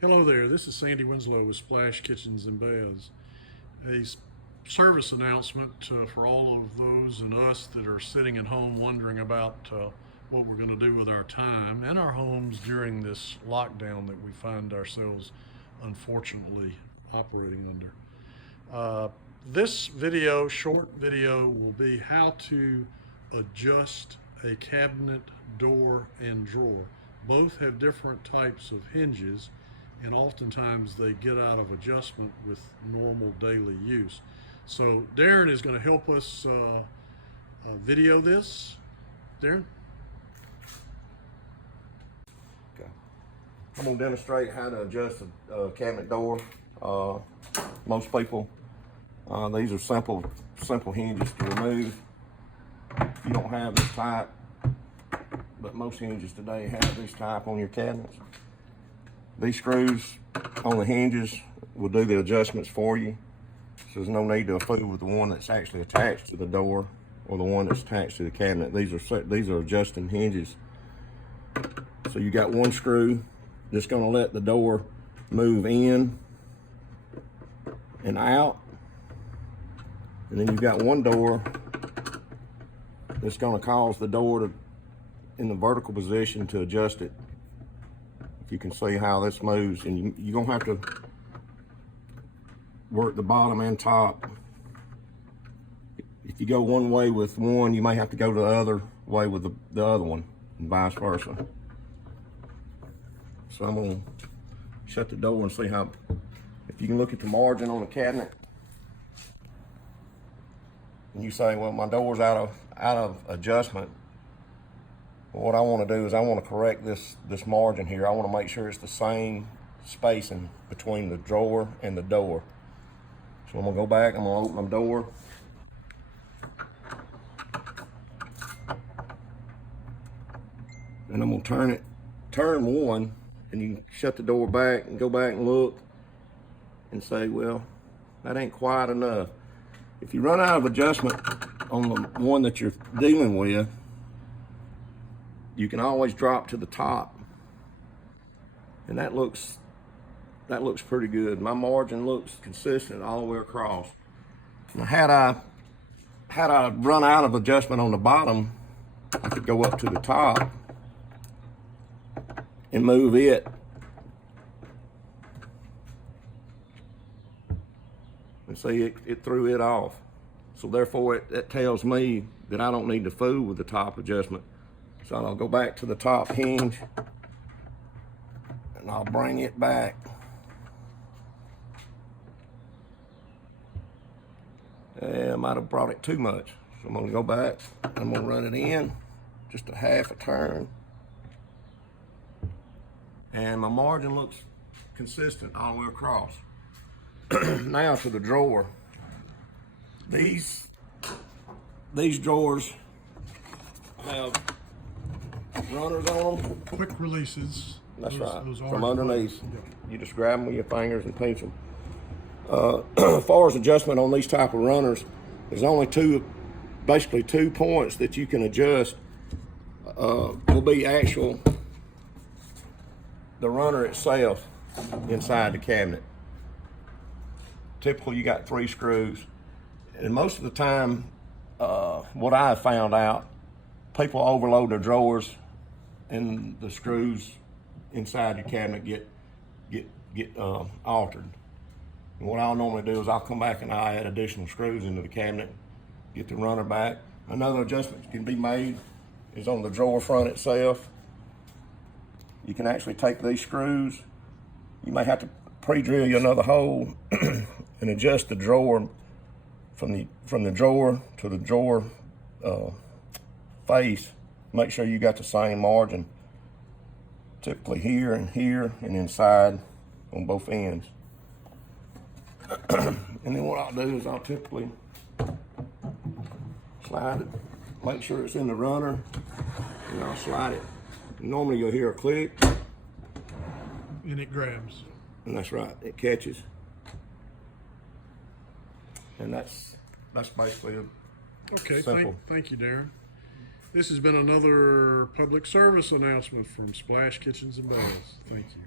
Hello there, this is Sandy Winslow with Splash Kitchens and Baths. A service announcement for all of those and us that are sitting at home wondering about what we're going to do with our time and our homes during this lockdown that we find ourselves unfortunately operating under. This video, short video, will be how to adjust a cabinet door and drawer. Both have different types of hinges, and oftentimes they get out of adjustment with normal daily use. So Darren is going to help us video this. Darren? Okay. I'm going to demonstrate how to adjust a cabinet door. Most people, these are simple hinges to remove. You don't have this type, but most hinges today have this type on your cabinets. These screws on the hinges will do the adjustments for you. So there's no need to fool with the one that's actually attached to the door or the one that's attached to the cabinet. These are adjusting hinges. So you got one screw that's going to let the door move in and out. And then you've got one door that's going to cause the door to, in the vertical position, to adjust it. You can see how this moves, and you're gonna have to work the bottom and top. If you go one way with one, you may have to go the other way with the other one, and vice versa. So I'm gonna shut the door and see how, if you can look at the margin on the cabinet, and you say, well, my door's out of adjustment. What I want to do is I want to correct this margin here. I want to make sure it's the same spacing between the drawer and the door. So I'm going to go back, I'm going to open my door. And I'm going to turn one, and you can shut the door back and go back and look and say, well, that ain't quite enough. If you run out of adjustment on the one that you're dealing with, you can always drop to the top, and that looks pretty good. My margin looks consistent all the way across. Now, had I run out of adjustment on the bottom, I could go up to the top and move it. And see, it threw it off. So therefore, it tells me that I don't need to fool with the top adjustment. So I'll go back to the top hinge and I'll bring it back. I might have brought it too much. So I'm gonna go back, I'm gonna run it in, just a half a turn. And my margin looks consistent all the way across. Now to the drawer. These drawers have runners on them. Quick releases. That's right. Those From are underneath. Yeah. You just grab them with your fingers and pinch them. As far as adjustment on these type of runners, there's only basically two points that you can adjust. Will be the runner itself inside the cabinet. Typically, you got 3 screws, and most of the time, what I have found out, people overload their drawers, and the screws inside your cabinet get altered. And what I'll normally do is I'll come back and I'll add additional screws into the cabinet, get the runner back. Another adjustment that can be made is on the drawer front itself. You can actually take these screws. You may have to pre-drill you another hole and adjust the drawer from the drawer to the drawer face. Make sure you got the same margin, typically here and inside on both ends. And then what I'll do is I'll typically slide it, make sure it's in the runner, and I'll slide it. Normally you'll hear a click. And it grabs. And that's right, it catches. And that's basically it. Okay, Simple. thank you, Darren. This has been another public service announcement from Splash Kitchens and Baths. Thank you.